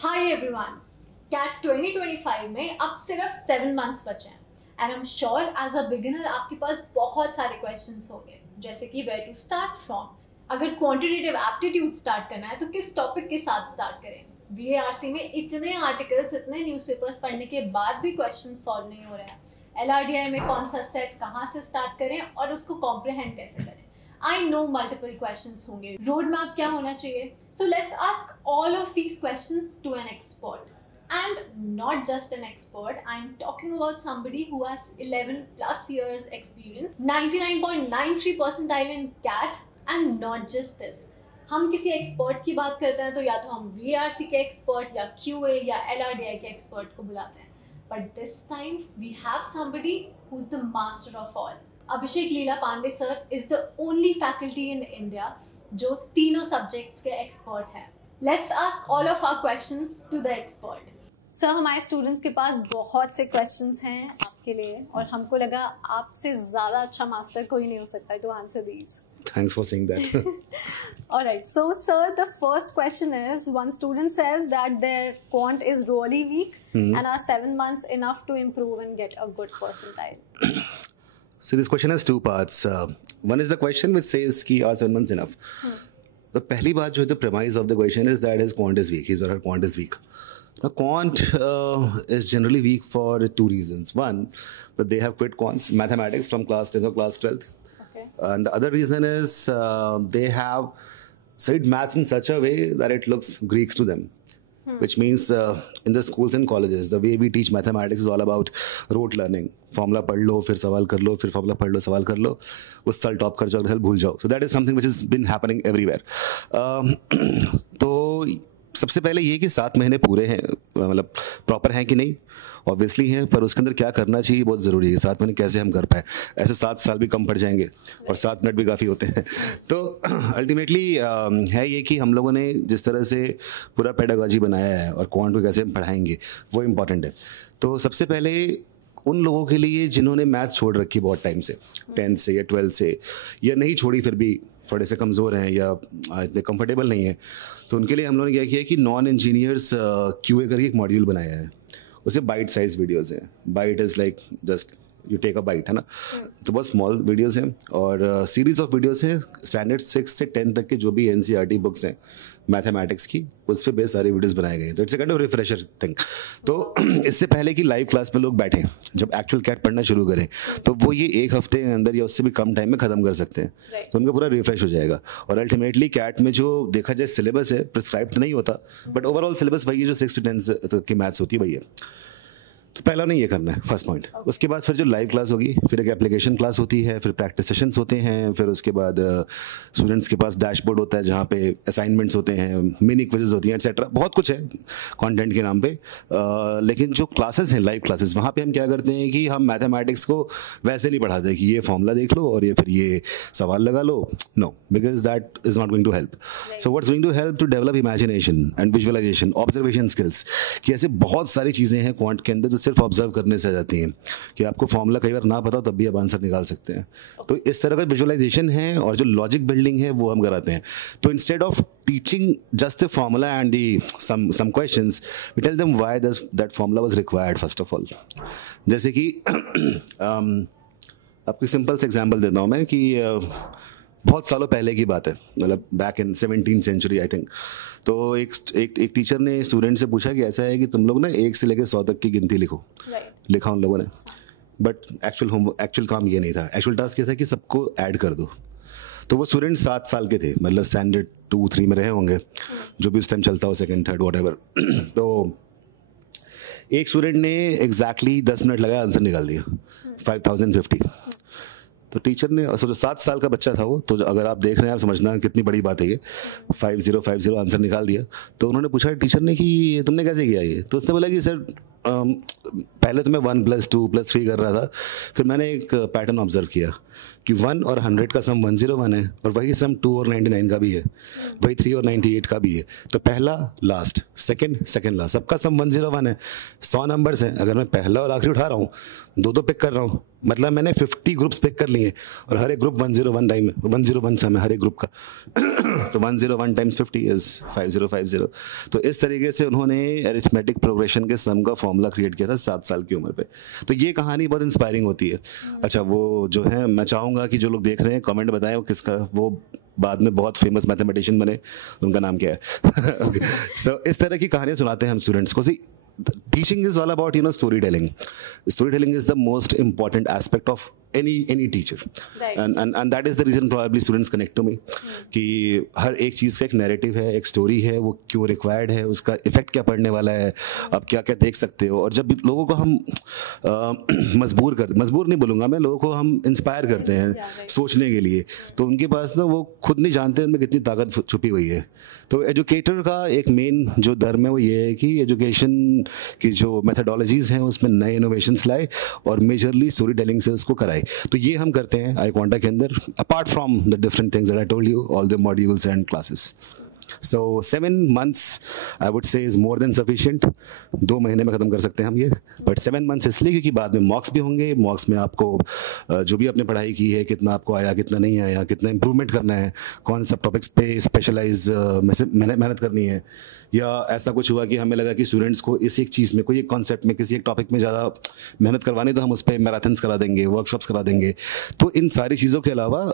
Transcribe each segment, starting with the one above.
Hi everyone, cat 2025 में अब सिर्फ 7 मंथ्स बचे हैं and I am sure as a beginner आपके पास बहुत सारे क्वेश्चंस होंगे, जैसे कि वेयर टू स्टार्ट फ्रॉम। अगर क्वांटिटेटिव एप्टीट्यूड स्टार्ट करना है तो किस टॉपिक के साथ स्टार्ट करें। वीएआरसी में इतने आर्टिकल्स, इतने न्यूज़पेपर्स पढ़ने के बाद भी क्वेश्चन सॉल्व नहीं हो रहे हैं। एलआरडीआई में कौन सा सेट कहाँ से स्टार्ट करें और उसको कॉम्प्रिहेंड कैसे करें। I know multiple questions होंगे, रोड मैप क्या होना चाहिए। So let's ask all of these questions to an expert, and not just an expert. I'm talking about somebody who has 11 plus years experience, 99.93 percentile in CAT, and not just this. हम किसी expert की बात करते हैं तो या तो हम VRC के एक्सपर्ट या QA या LRDI के एक्सपर्ट को बुलाते हैं, but this time we have somebody who's the master of all. Abhishek Leela Pandey sir is the only faculty in India जो तीनों सब्जेक्ट्स के एक्सपर्ट हैं। Let's ask all of our questions to the expert. Sir, हमारे students के पास बहुत से questions हैं आपके लिए और हमको लगा आपसे ज़्यादा अच्छा मास्टर कोई नहीं हो सकता to answer these. Thanks for saying that. All right, so sir, the first question is, one student says that their quant is really weak and are 7 months enough to improve and get a good percentile. So this question has two parts. One is the question which says कि are 7 months enough? तो पहली बात जो है, the premise of the question is that his quant is weak. His or her quant is weak. Now quant is generally weak for two reasons. One, that they have quit quants, mathematics from class 10th or class 12th. Okay. And the other reason is they have studied maths in such a way that it looks Greeks to them. Which means in the schools and colleges, the way we teach mathematics is all about rote learning. Formula पढ़ लो, फिर सवाल कर लो, फिर formula पढ़ लो, सवाल कर लो, उस साल टॉप कर जाओ, अगले साल भूल जाओ. So that is something which has been happening everywhere. तो सबसे पहले ये कि 7 महीने पूरे हैं, मतलब प्रॉपर हैं कि नहीं, ऑब्वियसली हैं, पर उसके अंदर क्या करना चाहिए बहुत ज़रूरी है। 7 महीने कैसे हम कर पाए, ऐसे 7 साल भी कम पड़ जाएंगे और 7 मिनट भी काफ़ी होते हैं। तो अल्टीमेटली है ये कि हम लोगों ने जिस तरह से पूरा पेडागॉजी बनाया है और क्वांट को कैसे हम पढ़ाएंगे वो इम्पॉर्टेंट है। तो सबसे पहले उन लोगों के लिए जिन्होंने मैथ्स छोड़ रखी बहुत टाइम से, 10th से या 12th से, या नहीं छोड़ी फिर भी थोड़े से कमज़ोर हैं या इतने कंफर्टेबल नहीं है, तो उनके लिए हम लोगों ने क्या किया कि नॉन इंजीनियर्स QA करके एक मॉड्यूल बनाया है। उसे बाइट साइज वीडियोज़ हैं। Bite is like just you take a bite, है ना। तो बहुत स्मॉल वीडियोज़ हैं और सीरीज़ ऑफ वीडियोज़ हैं। स्टैंडर्ड 6 से 10 तक के जो भी NCERT बुक्स हैं मैथमेटिक्स की, उस पर बेस सारे वीडियोस बनाए गए हैं। तो it's a kind of refresher thing. तो इससे पहले कि लाइव क्लास में लोग बैठें, जब एक्चुअल कैट पढ़ना शुरू करें, तो वो ये 1 हफ्ते के अंदर या उससे भी कम टाइम में ख़त्म कर सकते हैं। तो उनका पूरा रिफ्रेश हो जाएगा। और अल्टीमेटली कैट में जो देखा जाए सिलेबस है, प्रिस्क्राइब्ड नहीं होता, बट ओवरऑल सिलेबस वही है जो 6 to 10 तक की मैथ्स होती है, वही है। तो पहला नहीं ये करना है, फर्स्ट पॉइंट। उसके बाद फिर जो लाइव क्लास होगी, फिर एक एप्लीकेशन क्लास होती है, फिर प्रैक्टिस सेशंस होते हैं, फिर उसके बाद स्टूडेंट्स के पास डैशबोर्ड होता है जहाँ पे असाइनमेंट्स होते हैं, मिनी क्विज़ेस होती हैं, एटसेट्रा। बहुत कुछ है कंटेंट के नाम पे। लेकिन जो क्लासेस हैं, लाइव क्लासेस, वहाँ पे हम क्या करते हैं कि हम मैथमेटिक्स को वैसे नहीं पढ़ाते कि ये फॉर्मूला देख लो और ये फिर ये सवाल लगा लो। No, because that is not going to help. So what's going to help to develop imagination and visualisation, observation skills, कि ऐसे बहुत सारी चीज़ें हैं क्वांट के अंदर जो सिर्फ ऑब्जर्व करने से आ जाती हैं, कि आपको फॉर्मूला कई बार ना पता हो तब भी आप आंसर निकाल सकते हैं। तो इस तरह का विजुअलाइजेशन है और जो लॉजिक बिल्डिंग है वो हम कराते हैं। तो instead of teaching just the formula and the some questions, we tell them why that formula was required first of all. जैसे कि आपको सिंपल से एग्जांपल देता हूँ मैं कि बहुत सालों पहले की बात है, मतलब back in 17th century I think. तो एक टीचर ने स्टूडेंट से पूछा कि ऐसा है कि तुम लोग ना 1 से लेकर 100 तक की गिनती लिखो। लिखा उन लोगों ने, बट एक्चुअल काम ये नहीं था। एक्चुअल टास्क ये था कि सबको ऐड कर दो। तो वो स्टूडेंट 7 साल के थे, मतलब स्टैंडर्ड 2-3 में रहे होंगे, जो भी उस टाइम चलता हो, 2nd, 3rd व्हाटएवर। तो एक स्टूडेंट ने एग्जैक्टली 10 मिनट लगाया, आंसर निकाल दिया 5050। तो टीचर ने, सोचो 7 साल का बच्चा था वो, तो अगर आप देख रहे हैं आप समझना कितनी बड़ी बात है ये, 5050 आंसर निकाल दिया। तो उन्होंने पूछा टीचर ने कि तुमने कैसे किया ये। तो उसने बोला कि सर पहले तो मैं 1 + 2 + 3 कर रहा था, फिर मैंने एक पैटर्न ऑब्जर्व किया कि 1 और 100 का सम 101 है, और वही सम 2 और 99 का भी है, वही 3 और 98 का भी है। तो पहला लास्ट, सेकंड लास्ट, सबका सम 101 है। 100 नंबर्स हैं, अगर मैं पहला और आखिरी उठा रहा हूँ, 2 पिक कर रहा हूँ, मतलब मैंने 50 ग्रुप्स पिक कर लिए और हर एक ग्रुप 101 टाइम 101 सम है हर एक ग्रुप का। तो 101 टाइम्स 50 इज 5050। तो इस तरीके से उन्होंने अरिथमेटिक प्रोग्रेशन के सम का फॉर्मूला क्रिएट किया था 7 साल की उम्र पे। तो ये कहानी बहुत इंस्पायरिंग होती है। अच्छा, वो जो है, मैं चाहूँगा कि जो लोग देख रहे हैं कमेंट बताएं वो किसका, वो बाद में बहुत फेमस मैथमेटिशियन बने, उनका नाम क्या है। ओके, सो इस तरह की कहानियाँ सुनाते हैं हम स्टूडेंट्स को। सी, teaching is all about, storytelling. Storytelling is the most important aspect of any teacher, right. and that is the reason probably students connect to me कि हर एक चीज़ का एक नैरेटिव है, एक स्टोरी है, वो क्यों रिक्वायर्ड है, उसका इफेक्ट क्या पड़ने वाला है, आप क्या क्या देख सकते हो। और जब लोगों को हम मजबूर नहीं बोलूँगा मैं, लोगों को हम इंस्पायर करते हैं सोचने के लिए, तो उनके पास ना वो खुद नहीं जानते उनमें कितनी ताकत छुपी हुई है। तो एजुकेटर का एक मेन जो धर्म है वो ये है कि एजुकेशन की जो मेथडोलॉजीज़ हैं उसमें नए इनोवेशंस लाए और मेजरली स्टोरी टेलिंग से उसको कराए। तो ये हम करते हैं iQuanta के अंदर, apart from the different things that I told you, all the modules and classes. So 7 months I would say is more than sufficient. 2 महीने में ख़त्म कर सकते हैं हम ये, बट 7 months इसलिए क्योंकि बाद में मॉक्स भी होंगे। मॉक्स में आपको जो भी आपने पढ़ाई की है, कितना आपको आया, कितना नहीं आया, कितना इम्प्रूवमेंट करना है, कौन सा टॉपिक्स पे स्पेशलाइज मेहनत करनी है, या ऐसा कुछ हुआ कि हमें लगा कि स्टूडेंट्स को इस एक चीज़ में, कोई एक कॉन्सेप्ट में, किसी एक टॉपिक में ज़्यादा मेहनत करवानी, तो हम उस पर मैराथन्स करा देंगे, वर्कशॉप्स करा देंगे। तो इन सारी चीज़ों के अलावा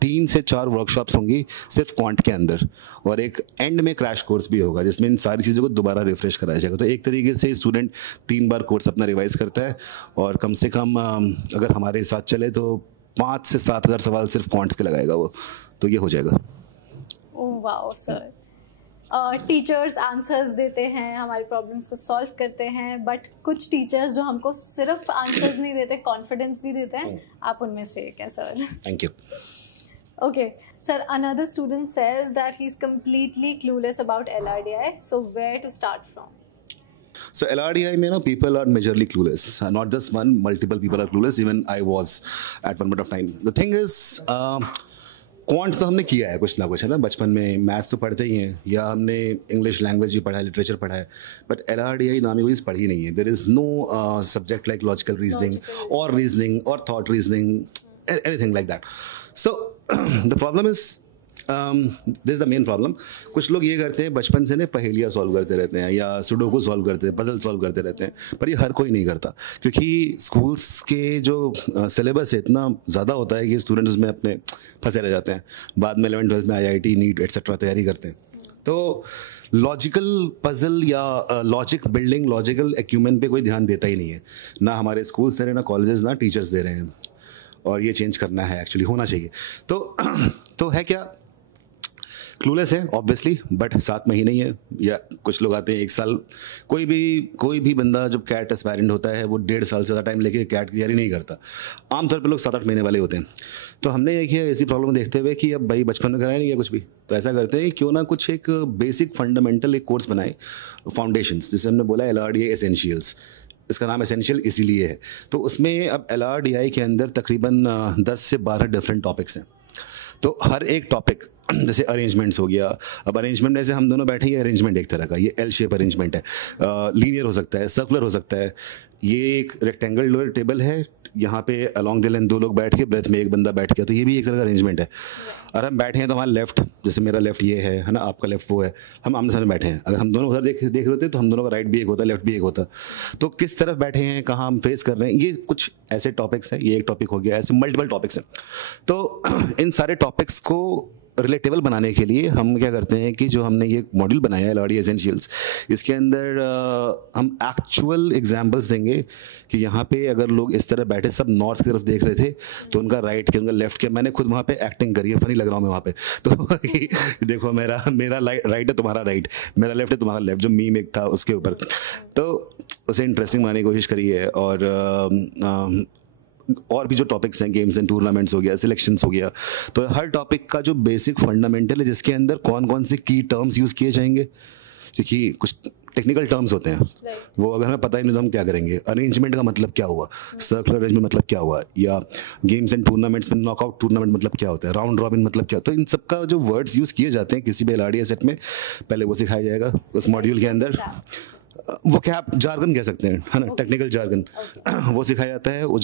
3 से 4 वर्कशॉप्स होंगी सिर्फ क्वांट के अंदर, और एक एंड में क्रैश कोर्स भी होगा जिसमें इन सारी चीज़ों को दोबारा रिफ्रेश कराया जाएगा। तो एक तरीके से स्टूडेंट 3 बार कोर्स अपना रिवाइज करता है, और कम से कम अगर हमारे साथ चले तो 5 से 7 हज़ार सवाल सिर्फ क्वांट्स के लगाएगा वो, तो ये हो जाएगा। Oh wow sir, teachers answers देते हैं, हमारी प्रॉब्लम्स को सॉल्व करते हैं, बट कुछ टीचर्स जो हमको सिर्फ आंसर्स नहीं देते, कॉन्फिडेंस भी देते हैं। आप उनमें से एक हैं sir. Thank you. Okay, sir, another student says that he's completely clueless about LRDI. So where to start from? So LRDI में people are majorly clueless. Not just one, multiple people are clueless. Even I was at one point of time. The thing is, quant तो हमने किया है कुछ ना कुछ, है ना, बचपन में मैथ्स तो पढ़ते ही हैं, या हमने इंग्लिश लैंग्वेज भी पढ़ा है, लिटरेचर पढ़ा है, बट LRDI नामी कोई पढ़ी नहीं है। There is no subject like logical reasoning और thought reasoning, anything like that. So the problem is, this is the main problem. कुछ लोग ये करते हैं, बचपन से ना पहेलियाँ सॉल्व करते रहते हैं, या सुडोकू सॉल्व करते हैं, पजल सॉल्व करते रहते हैं, पर ये हर कोई नहीं करता, क्योंकि स्कूल्स के जो सिलेबस है इतना ज़्यादा होता है कि स्टूडेंट्स उसमें अपने फंसे रह जाते हैं। बाद में 11th 12th में IIT नीट एट्सेट्रा तैयारी करते हैं। तो लॉजिकल पजल या लॉजिक बिल्डिंग, लॉजिकल एक्यूमेंट पे कोई ध्यान देता ही नहीं है, ना हमारे स्कूल्स दे रहे हैं, ना कॉलेजेस, ना टीचर्स दे रहे हैं, और ये चेंज करना है, एक्चुअली होना चाहिए। तो है क्या, क्लूलेस है ऑब्वियसली, बट 7 महीने ही है, या कुछ लोग आते हैं 1 साल। कोई भी बंदा जब कैट एस्पायरेंट होता है वो 1.5 साल से ज़्यादा टाइम लेके कैट की तैयारी नहीं करता। आमतौर पर लोग 7-8 महीने वाले होते हैं। तो हमने ये किया, ऐसी प्रॉब्लम देखते हुए कि अब भाई बचपन में कराया नहीं है कुछ भी, तो ऐसा करते हैं क्यों ना कुछ एक बेसिक फंडामेंटल एक कोर्स बनाए, फाउंडेशंस, जिसे हमने बोला LRDI एसेंशियल्स। इसका नाम एसेंशियल इसीलिए है। तो उसमें अब LRDI के अंदर तकरीबन 10 से 12 डिफरेंट टॉपिक्स हैं। तो हर एक टॉपिक, जैसे अरेंजमेंट्स हो गया, अब अरेंजमेंट जैसे हम दोनों बैठे, ये अरेंजमेंट एक तरह का, ये L शेप अरेंजमेंट है, लीनियर हो सकता है, सर्कुलर हो सकता है, ये एक रेक्टेंगल टेबल है, यहाँ पे अलॉन्ग द लेंथ 2 लोग बैठ के, ब्रेथ में एक बंदा बैठ गया, तो ये भी एक तरह का अरेंजमेंट है। और हम बैठे हैं तो हमारा लेफ्ट, जैसे मेरा लेफ्ट ये है ना, आपका लेफ्ट वो है, हम आमने सामने बैठे हैं। अगर हम दोनों उधर देख रहे होते तो हम दोनों का राइट भी एक होता, लेफ्ट भी एक होता। तो किस तरफ बैठे हैं, कहाँ हम फेस कर रहे हैं, ये कुछ ऐसे टॉपिक्स हैं। ये एक टॉपिक हो गया, ऐसे मल्टीपल टॉपिक्स हैं। तो इन सारे टॉपिक्स को रिलेटेबल बनाने के लिए हम क्या करते हैं कि जो हमने ये मॉड्यूल बनाया है LRDI एसेंशियल्स, इसके अंदर हम एक्चुअल एग्जांपल्स देंगे कि यहाँ पे अगर लोग इस तरह बैठे, सब नॉर्थ की तरफ देख रहे थे, तो उनका राइट के, उनका लेफ्ट के, मैंने खुद वहाँ पे एक्टिंग करी है, फनी लग रहा हूँ मैं वहाँ पे। तो देखो मेरा राइट है, तुम्हारा राइट, मेरा लेफ्ट है, तुम्हारा लेफ्ट, जो मीम एक था उसके ऊपर, तो उसे इंटरेस्टिंग बनाने की कोशिश करी है। और भी जो टॉपिक्स हैं, गेम्स एंड टूर्नामेंट्स हो गया, सिलेक्शंस हो गया, तो हर टॉपिक का जो बेसिक फंडामेंटल है, जिसके अंदर कौन कौन से की टर्म्स यूज़ किए जाएंगे, क्योंकि कुछ टेक्निकल टर्म्स होते हैं, वो अगर हमें पता ही नहीं तो हम क्या करेंगे। अरेंजमेंट का मतलब क्या हुआ, सर्कुलर अरेंजमेंट मतलब क्या हुआ, या गेम्स एंड टूर्नामेंट्स में नॉकआउट टूर्नामेंट मतलब क्या होता है, राउंड रॉबिन मतलब क्या होता है। तो इन सब का जो वर्ड्स यूज़ किए जाते हैं किसी भी LRDI सेट में, पहले वो सिखाया जाएगा उस मॉड्यूल के अंदर। वो क्या आप जार्गन कह सकते हैं, है ना, टेक्निकल जार्गन, वो सिखाया जाता है। उस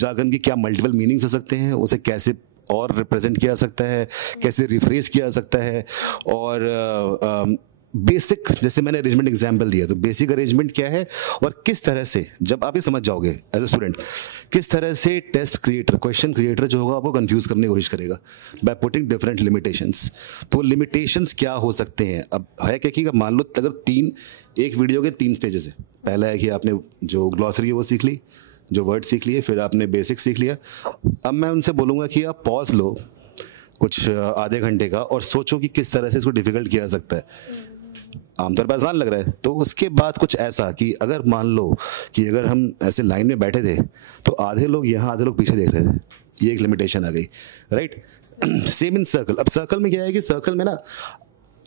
जार्गन की क्या मल्टीपल मीनिंग्स हो सकते हैं, उसे कैसे और रिप्रेजेंट किया जा सकता है, कैसे रिफ्रेज किया जा सकता है, और बेसिक, जैसे मैंने अरेंजमेंट एग्जाम्पल दिया, तो बेसिक अरेंजमेंट क्या है और किस तरह से, जब आप ये समझ जाओगे एज ए स्टूडेंट, किस तरह से टेस्ट क्रिएटर, क्वेश्चन क्रिएटर जो होगा आपको कंफ्यूज करने की कोशिश करेगा बाय पुटिंग डिफरेंट लिमिटेशंस। तो लिमिटेशंस क्या हो सकते हैं? अब है क्या कि मान लो अगर एक वीडियो के 3 स्टेजेस है। पहला है कि आपने जो ग्लॉसरी है वो सीख ली, जो वर्ड सीख लिए, फिर आपने बेसिक सीख लिया। अब मैं उनसे बोलूँगा कि आप पॉज लो कुछ आधे घंटे का और सोचो कि किस तरह से इसको डिफिकल्ट किया जा सकता है। आमतौर पर आसान लग रहा है, तो उसके बाद कुछ ऐसा कि अगर मान लो कि अगर हम ऐसे लाइन में बैठे थे तो आधे लोग यहाँ आधे लोग पीछे देख रहे थे, ये एक लिमिटेशन आ गई, राइट। Same in circle. अब सर्कल में क्या है कि सर्कल में ना,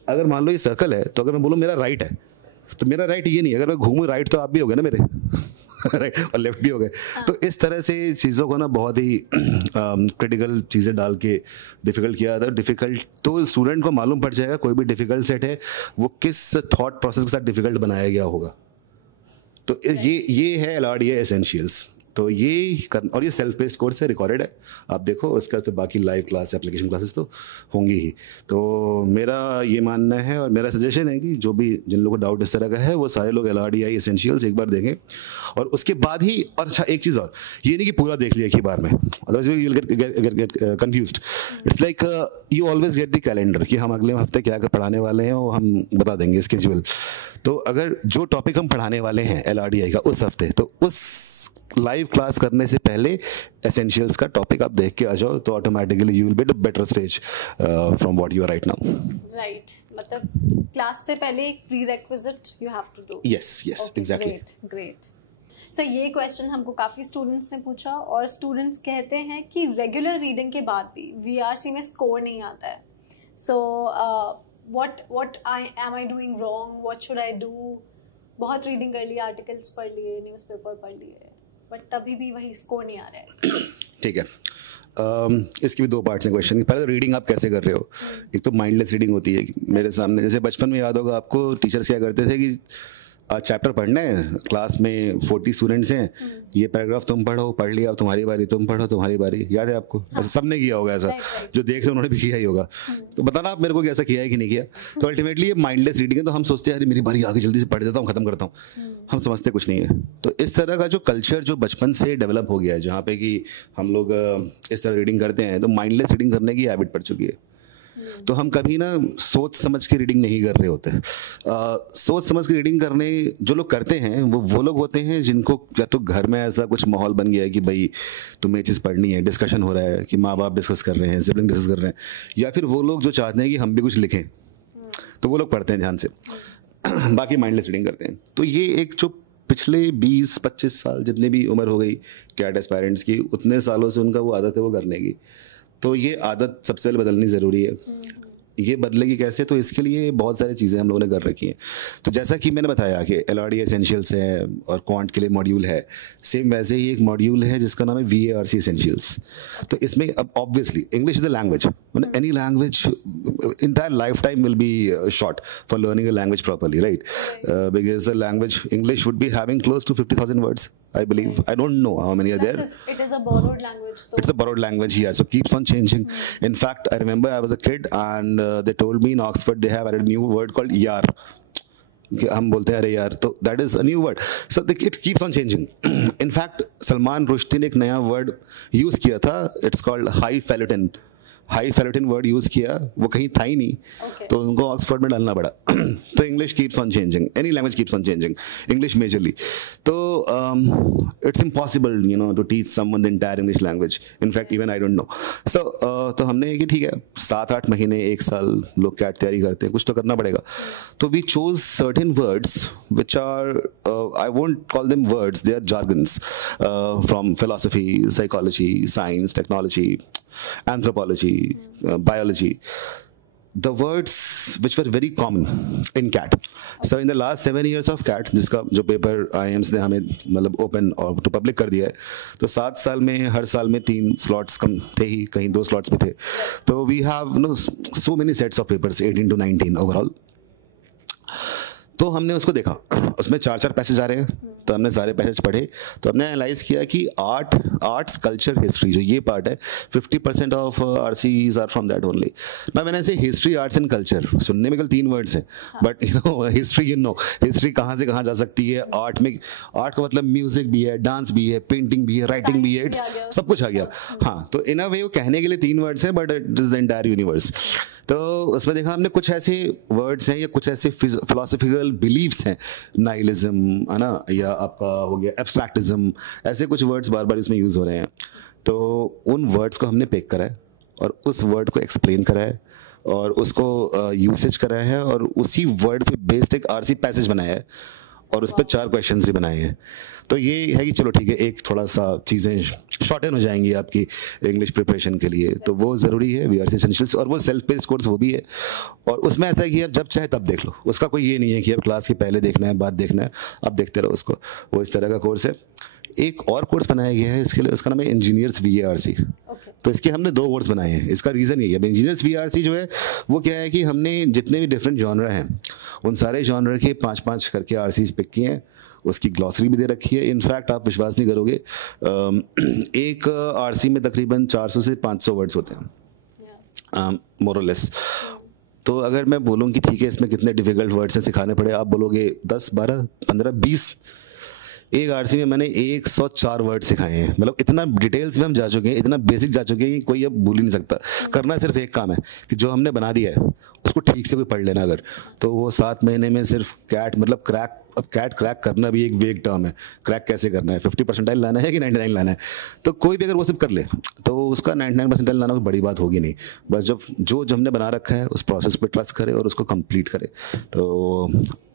अगर मान लो ये सर्कल है तो अगर मैं बोलूँ मेरा राइट है, तो मेरा राइट ये नहीं है, अगर मैं घूमूं राइट तो आप भी हो गए ना मेरे राइट, और लेफ्ट भी हो गए। तो इस तरह से चीज़ों को ना बहुत ही क्रिटिकल चीज़ें डाल के डिफिकल्ट किया जाता है। डिफिकल्ट तो स्टूडेंट को मालूम पड़ जाएगा, कोई भी डिफिकल्ट सेट है वो किस थॉट प्रोसेस के साथ डिफिकल्ट बनाया गया होगा। तो ये है LRDA एसेंशियल्स। तो और ये सेल्फ बेस्ड कोर्स है, रिकॉर्डेड है, आप देखो। उसका फिर बाकी लाइव क्लास, एप्लीकेशन क्लासेस तो होंगी ही। तो मेरा ये मानना है और मेरा सजेशन है कि जो भी जिन लोगों को डाउट इस तरह का है वो सारे लोग LRDA एसेंशियल्स एक बार देखें, और उसके बाद ही, और अच्छा एक चीज़ और, ये नहीं कि पूरा देख लिया एक ही बार में, otherwise you will get confused. It's like you always get the calendar कि हम अगले हफ्ते क्या पढ़ाने वाले हैं, वो हम बता देंगे स्केड्यूल। तो अगर जो टॉपिक हम पढ़ाने वाले हैं LRDA का उस हफ्ते, तो उस लाइव क्लास करने से पहले एसेंशियल्स का टॉपिक आप देख के आ जाओ, तो automatically you will be the better stage from what you are right now. Right, मतलब क्लास से पहले एक prerequisite you have to do. Yes exactly. Great. So ये क्वेश्चन हमको काफ़ी स्टूडेंट्स ने पूछा, और स्टूडेंट्स कहते हैं कि रेगुलर रीडिंग के बाद भी VRC में स्कोर नहीं आता है। सो what am I doing wrong? What should I do? बहुत रीडिंग कर ली, आर्टिकल्स पढ़ लिए, न्यूज़पेपर पढ़ लिए, बट तभी भी वही स्कोर नहीं आ रहा है। ठीक है, इसकी भी 2 पार्ट्स हैं क्वेश्चन के। पहले तो रीडिंग आप कैसे कर रहे हो। एक तो माइंडलेस रीडिंग होती है मेरे सामने, जैसे बचपन में याद होगा आपको, टीचर्स क्या करते थे कि आज चैप्टर पढ़ना है, क्लास में 40 स्टूडेंट्स हैं, ये पैराग्राफ तुम पढ़ो, पढ़ लिया, अब तुम्हारी बारी, तुम पढ़ो, तुम्हारी बारी। याद है आपको? ऐसा सबने किया होगा, ऐसा जो देख रहे उन्होंने भी किया ही होगा। तो बताना आप मेरे को कि ऐसा किया है कि नहीं किया। तो अल्टीमेटली ये माइंडलेस रीडिंग है, तो हम सोचते हैं अरे मेरी बारी आगे, जल्दी से पढ़ देता हूँ, खत्म करता हूँ। हम समझते कुछ नहीं है। तो इस तरह का जो कल्चर जो बचपन से डेवलप हो गया है, जहाँ पे कि हम लोग इस तरह रीडिंग करते हैं, तो माइंडलेस रीडिंग करने की हैबिट पड़ चुकी है। तो हम कभी ना सोच समझ के रीडिंग नहीं कर रहे होते। सोच समझ के रीडिंग करने जो लोग करते हैं वो लोग होते हैं जिनको या तो घर में ऐसा कुछ माहौल बन गया है कि भाई तुम्हें ये चीज़ पढ़नी है, डिस्कशन हो रहा है कि माँ बाप डिस्कस कर रहे हैं, सिबलिंग डिस्कस कर रहे हैं, या फिर वो लोग जो चाहते हैं कि हम भी कुछ लिखें, तो वो लोग पढ़ते हैं ध्यान से। बाकी माइंडलेस रीडिंग करते हैं। तो ये एक जो पिछले 20-25 साल जितनी भी उम्र हो गई कैट एस्पायरेंट्स की, उतने सालों से उनका वो आदत है वो करने की। तो ये आदत सबसे पहले बदलनी ज़रूरी है। ये बदलेगी कैसे? तो इसके लिए बहुत सारी चीज़ें हम लोगों ने कर रखी हैं। तो जैसा कि मैंने बताया कि LRDA एसेंशियल्स है और क्वांट के लिए मॉड्यूल है, सेम वैसे ही एक मॉड्यूल है जिसका नाम है VARC एसेंशियल्स। तो इसमें अब obviously English is the language, any language entire lifetime will be short for learning a language properly, right? Because the language English would be having close to 50,000 words, I believe. I don't know how many are there. It is a borrowed language. So. It's a borrowed language, yeah. So keeps on changing. In fact, I remember I was a kid and they told me in Oxford they have added a new word called yaar. हम बोलते हैं अरे यार, तो that is a new word. So it keeps on changing. In fact Salman Rushdie ने एक नया word use किया था, it's called highfalutin. Highfalutin word use किया, वो कहीं था ही नहीं, तो उनको ऑक्सफोर्ड में डालना पड़ा. तो English keeps on changing, any language keeps on changing, English majorly. तो it's impossible to teach someone the entire English language. In fact even I don't know. So तो हमने कि ठीक है 7-8 महीने 1 साल लोग कैट तैयारी करते हैं, कुछ तो करना पड़ेगा. तो we chose certain words which are, I won't call them words, they are jargons from philosophy, psychology, science, technology, anthropology, biology, the words which were very common in CAT. So in the last 7 years of CAT, जिसका जो paper IIMs ने हमें मतलब open और to public कर दिया है, तो 7 साल में हर साल में 3 स्लॉट्स कम थे ही, कहीं 2 स्लॉट्स भी थे. तो we have so many sets of papers, 18 to 19 overall. तो हमने उसको देखा, उसमें 4-4 पैसेज आ रहे हैं, तो हमने सारे पैसेज पढ़े, तो हमने एनालाइज किया कि आर्ट्स कल्चर हिस्ट्री जो ये पार्ट है 50% of RCs are from that only. ना मैंने ऐसे हिस्ट्री आर्ट्स एंड कल्चर सुनने में कल 3 वर्ड्स हैं, बट हिस्ट्री हिस्ट्री कहाँ से कहाँ जा सकती है। आर्ट का मतलब म्यूजिक भी है, डांस भी है, पेंटिंग भी है, राइटिंग भी है, सब कुछ आ गया। हाँ, तो इन अ वे वो कहने के लिए 3 वर्ड्स हैं, but it is the entire universe. तो उसमें देखा हमने कुछ ऐसे वर्ड्स हैं या कुछ ऐसे फिलोसफिकल बिलीव्स हैं, नाइलिज्म है ना, या आपका हो गया एब्स्ट्रैक्टिज्म, ऐसे कुछ वर्ड्स बार बार इसमें यूज़ हो रहे हैं। तो उन वर्ड्स को हमने पिक करा है और उस वर्ड को एक्सप्लेन करा है और उसको यूसेज करा है और उसी वर्ड पे बेस्ड एक RC पैसेज बनाया है और उस पर 4 क्वेश्चंस भी बनाए हैं। तो ये है कि चलो ठीक है, एक थोड़ा सा चीज़ें शॉर्टन हो जाएंगी आपकी इंग्लिश प्रिपरेशन के लिए, तो वो ज़रूरी है VRC एसेंशियल्स। और वो सेल्फ पेस्ड कोर्स वो भी है, और उसमें ऐसा है कि आप जब चाहे तब देख लो, उसका कोई ये नहीं है कि अब क्लास के पहले देखना है बाद देखना है, अब देखते रहो उसको, वो इस तरह का कोर्स है। एक और कोर्स बनाया गया है इसके लिए, उसका नाम है इंजीनियर्स VARC। तो इसके हमने 2 कोर्स बनाए हैं। इसका रीज़न ये है, अब इंजीनियर्स VARC जो है वो क्या है कि हमने जितने भी डिफरेंट जॉनर हैं उन सारे जॉनर के 5-5 करके RCs पिक किए हैं, उसकी ग्लॉसरी भी दे रखी है। इनफैक्ट आप विश्वास नहीं करोगे, एक RC में तकरीबन 400 से 500 वर्ड्स होते हैं मोर और लेस। तो अगर मैं बोलूँ कि ठीक है इसमें कितने डिफिकल्ट वर्ड्स हैं सिखाने पड़े, आप बोलोगे 10, 12, 15, 20। एक RC में मैंने 104 वर्ड सिखाए हैं। मतलब इतना डिटेल्स में हम जा चुके हैं, इतना बेसिक जा चुके हैं कि कोई अब भूल ही नहीं सकता। करना सिर्फ एक काम है कि जो हमने बना दिया है उसको ठीक से कोई पढ़ लेना अगर, तो वो 7 महीने में सिर्फ कैट मतलब क्रैक। अब कैट क्रैक करना भी एक वेग टर्म है, क्रैक कैसे करना है, 50 परसेंटाइल लाना है कि 99 लाना है। तो कोई भी अगर वो सब कर ले तो उसका 99 परसेंटाइल लाना कोई बड़ी बात होगी नहीं। बस जो हमने बना रखा है उस प्रोसेस पे ट्रस्ट करे और उसको कंप्लीट करे। तो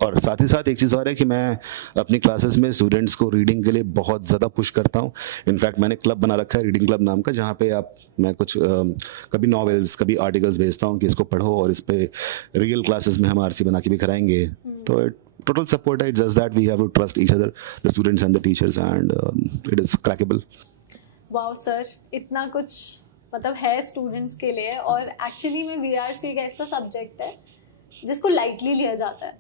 और साथ ही साथ एक चीज़ और है कि मैं अपनी क्लासेस में स्टूडेंट्स को रीडिंग के लिए बहुत ज़्यादा पुश करता हूँ। इनफैक्ट मैंने क्लब बना रखा है, रीडिंग क्लब नाम का, जहाँ पे मैं कुछ कभी नॉवेल्स कभी आर्टिकल्स भेजता हूँ कि इसको पढ़ो, और इस पे रियल क्लासेस में हम RC बना के भी कराएंगे। तो total support, it's just that we have to trust each other, the students and the teachers, and it is crackable. Wow sir, इतना कुछ मतलब है स्टूडेंट्स के लिए। और एक्चुअली में VRC एक ऐसा सब्जेक्ट है जिसको लाइटली लिया जाता है,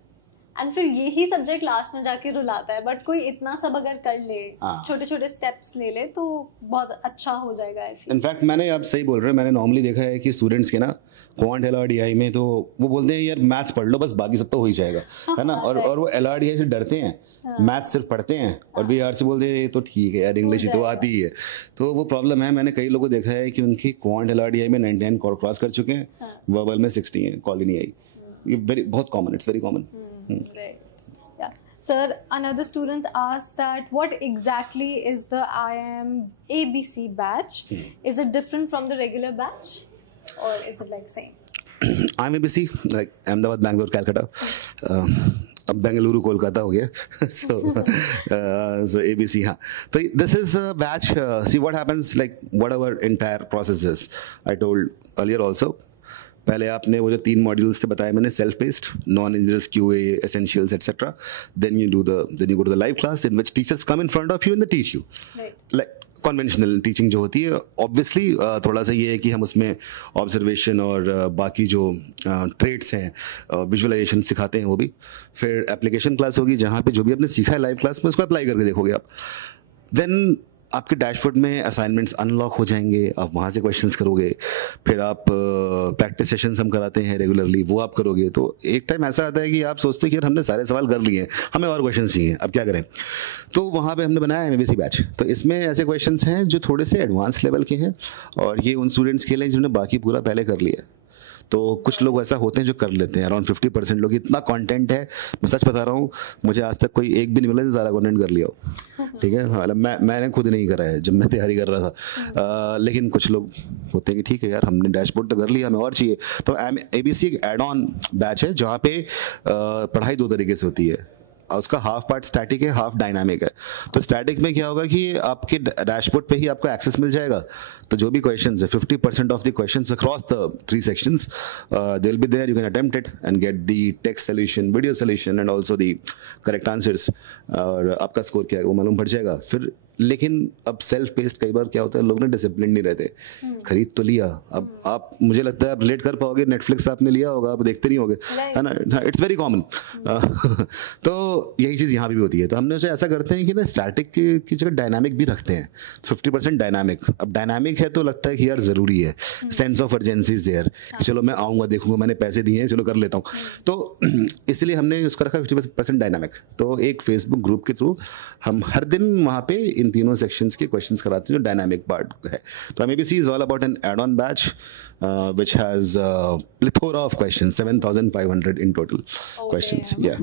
एंड फिर यही सब्जेक्ट लास्ट में जाके रुलाता है। बट कोई इतना सब अगर कर ले, छोटे छोटे स्टेप्स ले ले, तो बहुत अच्छा हो जाएगा। इनफैक्ट मैंने, आप सही बोल रहे हैं, मैंने नॉर्मली देखा है कि स्टूडेंट्स के ना क्वांट LRDI में तो वो बोलते हैं यार मैथ्स पढ़ लो बस, बाकी सब तो हो ही जाएगा, है ना। और वो LRDI से डरते हैं, मैथ्स सिर्फ पढ़ते हैं, और VRC बोलते हैं तो ठीक है यार इंग्लिश ही तो आती ही है। तो वो प्रॉब्लम है। मैंने कई लोगों को देखा है कि उनकी क्वांट LRDI में 99 क्रॉस कर चुके हैं, वर्बल में 60 है, कॉल ही नहीं आई। ये बहुत common, it's very common. Sir, another student asked that what exactly is the IIM ABC batch? Is it different from the regular batch, or is it like same? IIM ABC, like Ahmedabad, Bangalore, Calcutta. अब बेंगलुरु कोलकाता हो गया। so ABC, हाँ। तो this is a batch. See what happens, like what our entire process is. I told earlier also. पहले आपने वो जो 3 modules थे बताए मैंने, self based, non engineers QA, essentials etcetera. Then you go to the live class in which teachers come in front of you and they teach you. Like conventional teaching जो होती है, ऑब्वियसली थोड़ा सा ये है कि हम उसमें ऑब्जर्वेशन और बाकी जो ट्रेड्स हैं, विजुअलाइजेशन सिखाते हैं वो भी। फिर एप्लीकेशन क्लास होगी जहाँ पे जो भी आपने सीखा है लाइव क्लास में उसको अप्लाई करके देखोगे आप। देन आपके डैशबोर्ड में असाइनमेंट्स अनलॉक हो जाएंगे, आप वहाँ से क्वेश्चंस करोगे। फिर आप प्रैक्टिस सेशंस हम कराते हैं रेगुलरली, वो आप करोगे। तो एक टाइम ऐसा आता है कि आप सोचते हो कि यार हमने सारे सवाल कर लिए हैं, हमें और क्वेश्चंस चाहिए, अब क्या करें। तो वहाँ पे हमने बनाया MABC बैच। तो इसमें ऐसे क्वेश्चंस हैं जो थोड़े से एडवांस लेवल के हैं, और ये उन स्टूडेंट्स के लिए जिन्होंने बाकी पूरा पहले कर लिया। तो कुछ लोग ऐसा होते हैं जो कर लेते हैं, अराउंड 50% लोग। इतना कंटेंट है, मैं सच बता रहा हूँ, मुझे आज तक कोई एक भी नहीं मिला जो ज़्यादा कंटेंट कर लिया हो। ठीक है, मतलब मैंने खुद नहीं करा है जब मैं तैयारी कर रहा था। लेकिन कुछ लोग होते हैं कि ठीक है यार हमने डैशबोर्ड तो कर लिया, हमें और चाहिए। तो ABC एक एड ऑन बैच है जहाँ पे पढ़ाई 2 तरीके से होती है। उसका हाफ पार्ट स्टैटिक है, हाफ डायनामिक है। तो स्टैटिक में क्या होगा कि आपके डैशबोर्ड पे ही आपको एक्सेस मिल जाएगा। तो जो भी क्वेश्चंस है, 50% of the questions across the 3 sections they will be there, you can attempt it and get the text solution, video solution and also the correct answers. और आपका स्कोर क्या है वो मालूम पड़ जाएगा। फिर लेकिन अब सेल्फ पेस्ड कई बार क्या होता है, लोग ना डिसिप्लिन नहीं रहते, खरीद तो लिया, अब आप मुझे लगता है आप रिलेट कर पाओगे, नेटफ्लिक्स आपने लिया होगा, आप देखते नहीं होगे, है ना, इट्स वेरी कॉमन। तो यही चीज़ यहाँ भी होती है। तो हमने ऐसा करते हैं कि ना स्टैटिक की जगह डायनामिक भी रखते हैं, 50% डायनामिक। अब डायनामिक है तो लगता है कि यार ज़रूरी है, sense of urgency is there, चलो मैं आऊँगा देखूंगा, मैंने पैसे दिए हैं चलो कर लेता हूँ, तो इसलिए हमने उसका रखा 50% डायनामिक। तो एक फेसबुक ग्रुप के थ्रू हम हर दिन वहाँ पे इन तीनों सेक्शंस के क्वेश्चंस कराते हैं, जो डायनामिक पार्ट है। तो एमएबीसी is all about an add on batch which has a plethora of questions, 7,500 in total questions. Yeah.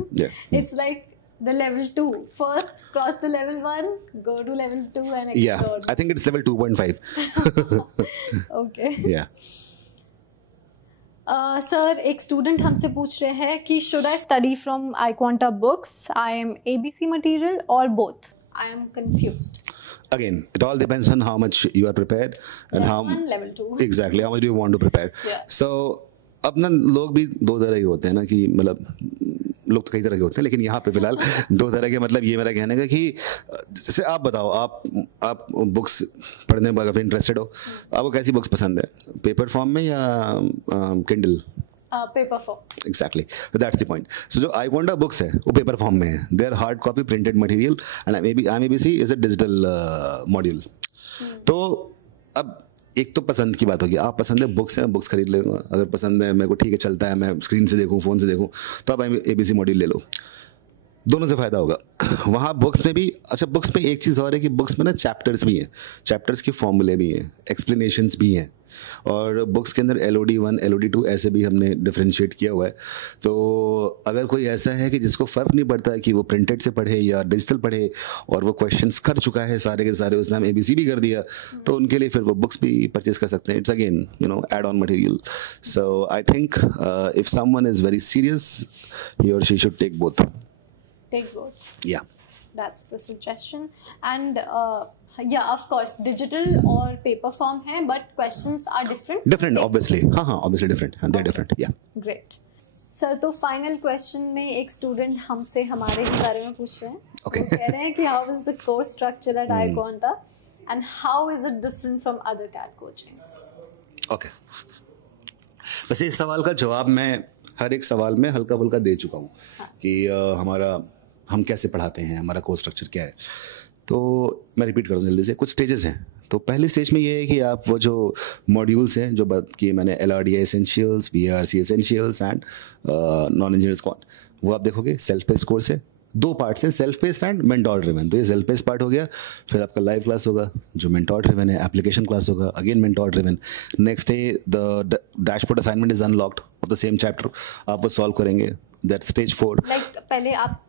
It's like the level 2. First cross the level 1, go to level 2 and explore. Yeah, I think it's level 2.5. Okay. Yeah. Sir एक student हमसे पूछ रहे हैं कि should I study from iQuanta books, I am ABC material और both, I am confused. Again, it all depends on how much you are prepared and level how 1, level 2. exactly how much do you want to prepare. Yeah. So अब ना लोग भी दो तरह के होते हैं ना, कि मतलब लोग तो कई तरह के होते हैं, लेकिन यहाँ पे फिलहाल दो तरह के, मतलब ये मेरा कहने का कि जैसे आप बताओ, आप बुक्स पढ़ने में काफ़ी इंटरेस्टेड हो, आपको कैसी बुक्स पसंद है, पेपर फॉर्म में या Kindle? Paper form. Exactly, so that's the point. So जो iQuanta बुक्स है वो पेपर फॉर्म में है, there hard copy printed material, and IMABC is a digital module. तो अब एक तो पसंद की बात होगी, आप पसंद है बुक्स हैं, बुक्स खरीद लेगा, अगर पसंद है मेरे को ठीक है चलता है, मैं स्क्रीन से देखूँ फ़ोन से देखूँ, तो आप ABC मॉड्यूल ले लो, दोनों से फ़ायदा होगा। वहाँ बुक्स में भी, अच्छा बुक्स में एक चीज़ और है कि बुक्स में ना चैप्टर्स भी हैं, चैप्टर्स के फॉर्मूले भी हैं, एक्सप्लेनेशंस भी हैं, और बुक्स के अंदर LOD 1 LOD 2 ऐसे भी हमने डिफरेंशिएट किया हुआ है। तो अगर कोई ऐसा है कि जिसको फ़र्क नहीं पड़ता है कि वो प्रिंटेड से पढ़े या डिजिटल पढ़े, और वो क्वेश्चन्स कर चुका है सारे के सारे, उसने हम ABC भी कर दिया, तो उनके लिए फिर वो बुक्स भी परचेज कर सकते हैं। It's again add on material. So I think if someone is very serious, he और she should take both. Take both. Yeah. That's the suggestion. And yeah, of course, digital or paper form है, but questions are different. Different, obviously. हाँ, obviously different. They're different. Yeah. Great. Sir तो final question में एक student हमसे हमारे ही बारे में पूछ रहे हैं। Okay. वो कह रहे हैं कि how is the course structure at iQuanta and how is it different from other CAT coachings? Okay. वैसे इस सवाल का जवाब मैं हर एक सवाल में हल्का फुल्का दे चुका हूँ कि हम कैसे पढ़ाते हैं, हमारा कोर्स स्ट्रक्चर क्या है। तो मैं रिपीट कर दूँ जल्दी से। कुछ स्टेजेस हैं। तो पहले स्टेज में ये है कि आप वो जो मॉड्यूल्स हैं जो बात की मैंने, LRDI essentials, VRC essentials and non engineers कॉन, वो आप देखोगे सेल्फ पेस्ड कोर्स है। दो पार्ट्स हैं, self paced and mentor driven. तो ये सेल्फ पेस्ड पार्ट हो गया। फिर आपका लाइव क्लास होगा जो मेंटोर ड्रिवन है, एप्लीकेशन क्लास होगा again mentor driven. Next day the dashboard assignment is unlocked of the same chapter, आप वो सॉल्व करेंगे। That stage 4। लाइक पहले आप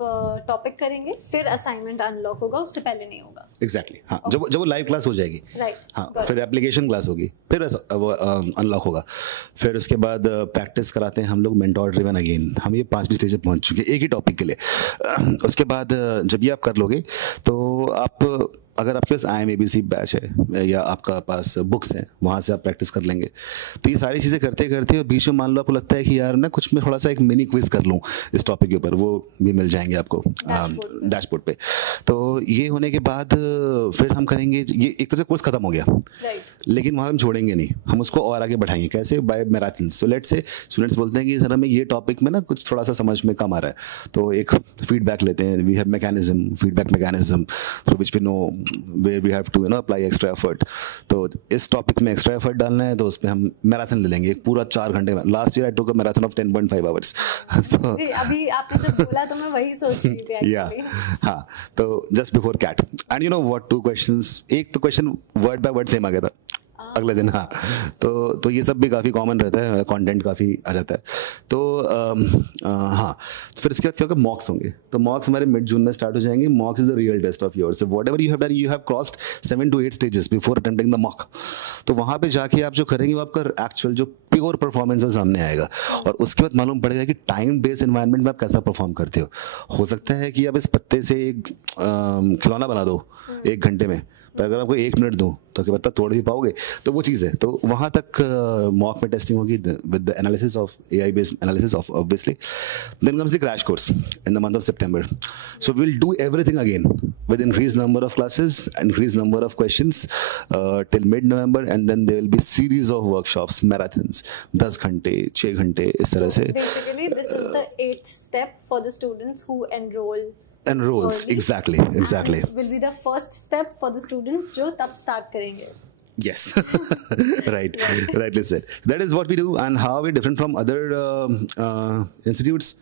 टॉपिक करेंगे, फिर असाइनमेंट अनलॉक होगा, उससे पहले नहीं होगा। एग्जैक्टली हाँ, जब वो लाइव क्लास हो जाएगी, हाँ, फिर एप्लीकेशन क्लास होगी, फिर वो अनलॉक होगा। फिर उसके बाद प्रैक्टिस कराते हैं हम लोग मेंटोर ड्रिवन अगेन। हम ये 5वीं स्टेज पे पहुंच चुके हैं एक ही टॉपिक के लिए। उसके बाद जब ये आप कर लोगे तो आप, अगर आपके पास IMABC बैच है या आपका पास बुक्स हैं, वहाँ से आप प्रैक्टिस कर लेंगे। तो ये सारी चीज़ें करते करते बीच में मान लो आपको लगता है कि यार ना कुछ मैं थोड़ा सा एक मिनी क्विज कर लूँ इस टॉपिक के ऊपर, वो भी मिल जाएंगे आपको डैशबोर्ड पे। तो ये होने के बाद फिर हम करेंगे, ये एक तरह से कोर्स खत्म हो गया, लेकिन वहाँ हम छोड़ेंगे नहीं, हम उसको और आगे बढ़ाएंगे। कैसे? By marathon. So let's say students बोलते हैं कि सर हमें ये टॉपिक में ना कुछ थोड़ा सा समझ में कम आ रहा है, तो एक फीडबैक लेते हैं। We have mechanism, feedback mechanism through which we know where we have to apply extra effort। तो इस टॉपिक में एक्स्ट्रा एफर्ट डालना है तो उस पर हम मैराथन ले लेंगे, एक पूरा 4 घंटे में। Last year I took a marathon of 10.5 hours। So अभी आपने जब बोला तो मैं वही सोच रही थी एक्चुअली। हाँ, तो just before CAT and you know what, 2 questions, एक तो question word by word same आ गया था अगले दिन। हाँ, तो ये सब भी काफ़ी कॉमन रहता है, कंटेंट काफ़ी आ जाता है। तो हाँ, फिर इसके बाद क्या होगा, मॉक्स होंगे। तो मॉक्स हमारे मिड जून में स्टार्ट हो जाएंगे। Mocks is the real test of yours. Whatever you have done, you have crossed 7 to 8 stages before attempting the mock. तो वहाँ पे जाके आप जो करेंगे वो आपका एक्चुअल जो प्योर परफॉर्मेंस है सामने आएगा, और उसके बाद मालूम पड़ेगा कि टाइम बेस्ड एनवायरनमेंट में आप कैसा परफॉर्म करते हो सकता है कि आप इस पत्ते से एक खिलौना बना दो 1 घंटे में, पर अगर आपको 1 मिनट दूं तो क्या पता तोड़ भी पाओगे, तो वो चीज़ है। तो वहाँ तक मॉक में टेस्टिंग होगी with the analysis of AI based analysis of obviously. Then comes the crash course in the month of September. So we'll do everything again with increased number of classes, increased number of questions till mid-November, and then there will be series of workshops, marathons, 10 घंटे 6 घंटे इस तरह से। Basically, this is the 8th step for the students who enrolls early. exactly And will be the first step for the students जो तब start करेंगे। Yes, rightly said. That is what we do, and how we're different from other institutes.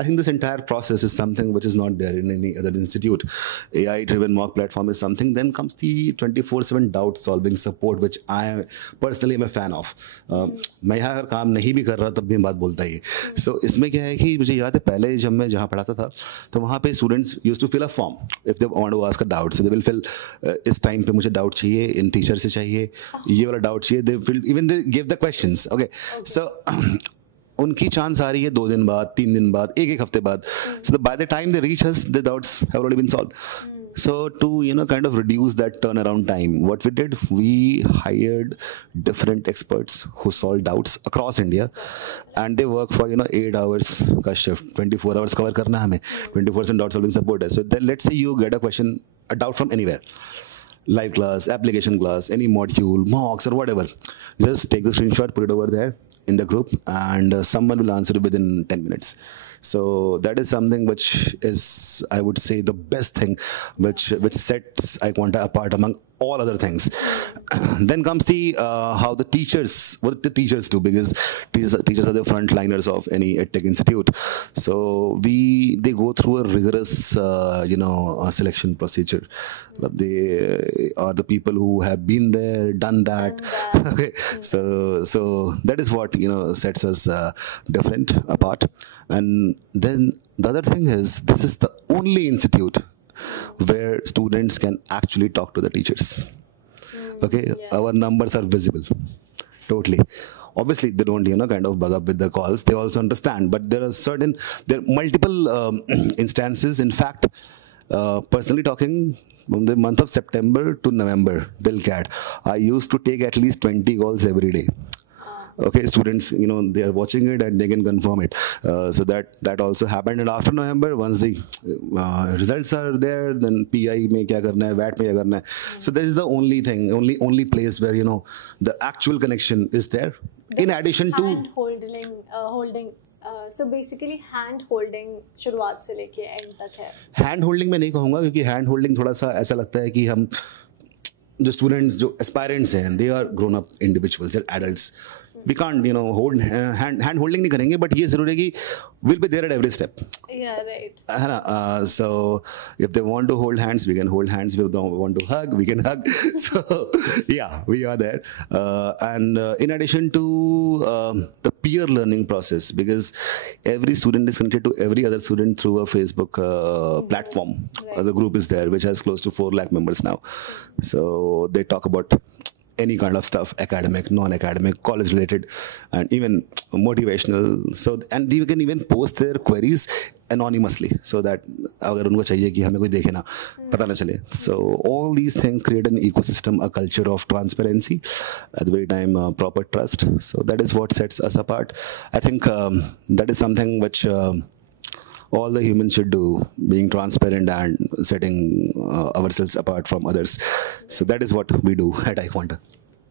I think this entire process is something which is not there in any other institute. AI-driven mock platform is something. Then comes the 24/7 doubt-solving support, which I personally am a fan of. मैं यहाँ अगर काम नहीं भी कर रहा तब भी मैं बात बोलता ही। So इसमें क्या है कि मुझे याद है पहले जब मैं जहाँ पढ़ाता था तो वहाँ पे students used to fill a form if they want to ask a doubt. So they will fill इस time पे मुझे doubt चाहिए, इन teacher से चाहिए, ये वाला doubt चाहिए. They fill, even they give the questions. Okay. So उनकी चांस आ रही है 2 दिन बाद, 3 दिन बाद, एक हफ्ते बाद. So by the time they reach us, the doubts have already been solved. So to kind of reduce that turnaround time, what we did, we hired different experts who solve doubts across India, and they work for 8 hours का shift, 24 hours cover करना हमें, 24/7 doubt solving support है. So then let's say you get a question, a doubt from anywhere. Live class, application class, any module, mocks or whatever. Just take the screenshot, put it over there in the group, and someone will answer it within 10 minutes. So that is something which is, I would say, the best thing which sets iQuanta apart among all other things. Then comes the how the teachers, what the teachers do, because teachers are the frontliners of any EdTech institute. So they go through a rigorous selection procedure. They are the people who have been there, done that. Okay, so that is what sets us different apart. And then the other thing is, this is the only institute where students can actually talk to the teachers. Okay, our numbers are visible totally. Obviously they don't kind of bug up with the calls, they also understand, but there are multiple instances. In fact, personally talking, from the month of September to November till CAT, I used to take at least 20 calls every day. Okay, students, they are watching it and they can confirm it. So that also happened. And after November, once the results are there, then PI में क्या करना है, VAT में क्या करना है. So this is the only thing, only place where the actual connection is there. In addition to holding. So basically hand holding शुरुआत से लेके end तक है. Hand holding मैं नहीं कहूँगा, क्योंकि hand holding थोड़ा सा ऐसा लगता है कि हम जो students, जो aspirants हैं, they are grown up individuals, they're adults. We can't hold hand holding नहीं करेंगे, but ये जरूर है कि we'll be there at every step. Yeah, right. है ना? So if they want to hold hands, we can hold hands. If they want to hug, we can hug. So yeah, we are there. And in addition to the peer learning process, because every student is connected to every other student through a Facebook platform. Right. The group is there, which has close to 4 lakh members now. So they talk about any kind of stuff, academic, non-academic, college related, and even motivational. So, and they can even post their queries anonymously, so that अगर उनको चाहिए कि हमें कोई देखे ना, पता ना चले. So all these things create an ecosystem, a culture of transparency, at the very time proper trust. So that is what sets us apart. I think that is something which all the humans should do, being transparent and setting ourselves apart from others. So that is what we do at iQuanta.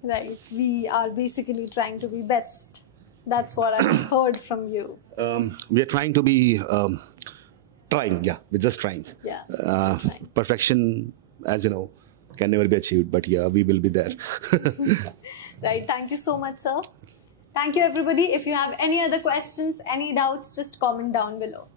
Right. We are basically trying to be best. That's what I heard from you. We are trying to be trying. Yeah, we're just trying. Yeah. Perfection, as you know, can never be achieved, but yeah, we will be there. Right. Thank you so much, sir. Thank you, everybody. If you have any other questions, any doubts, just comment down below.